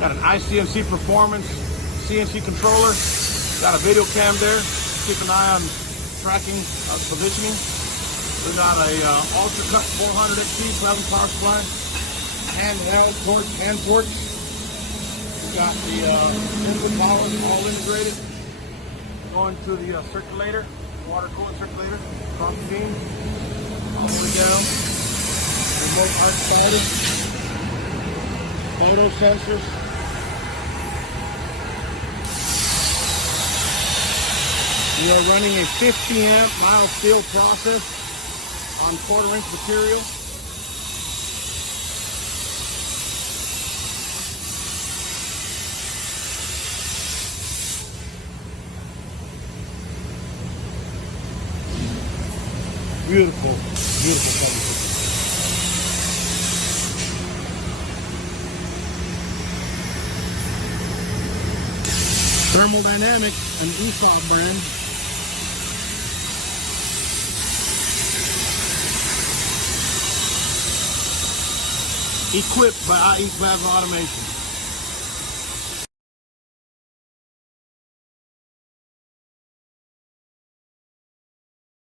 Got an iCNC Performance CNC controller. Got a video cam there. Keep an eye on tracking positioning. We got a Ultra Cut 400 XT 12 power supply. Handheld torch, hand torch. We got the input power all integrated. Going to the circulator, water cooling circulator, across the beam, all the way down. Remote arc spider, photo sensors. We are running a 50 amp mild steel process on 1/4 inch material. Beautiful, beautiful color. Thermodynamic, an EFOG brand. Equipped by IEPAV Automation.